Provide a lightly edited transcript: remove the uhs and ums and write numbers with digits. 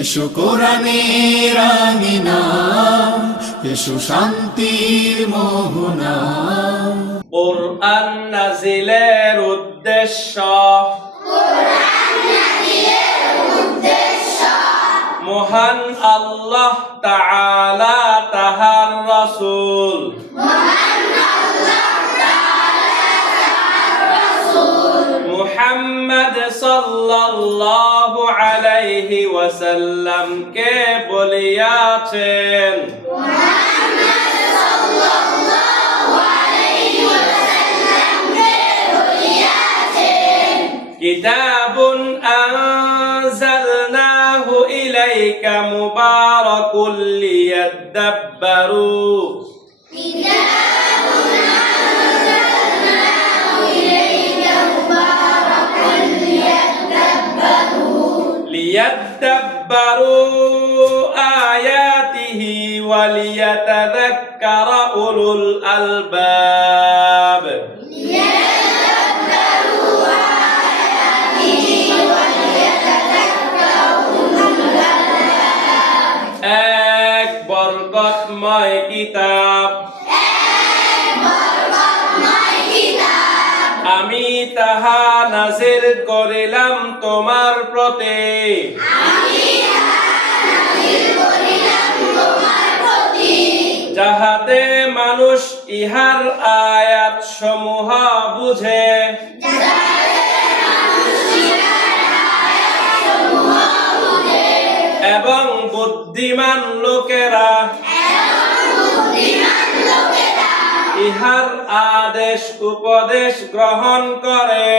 এসো কোরআনের আঙিনা, এসো শান্তির মোহনা। কোরআন নাজিলের উদ্দেশ্য মহান আল্লাহ তাআলা তাহার রাসূল মুহাম্মদ সাল্লাল্লাহু আলাইহি ওয়াসাল্লামকে বলিয়াছেন, কিতাবুন আনজালনাহু ইলাইকা মুবারাকুল লিয়াদাব্বারু আয়াতিহি ওয়া লিয়াতাযাক্কারা উলুল আলবাব। এক বরকতময় কিতাব, আমি তাহা নাযিল করিলাম তোমার প্রতি, যাহাতে মানুষ ইহার আয়াত সমূহ বুঝে এবং বুদ্ধিমান লোকেরা ইহার আদেশ উপদেশ গ্রহণ করে।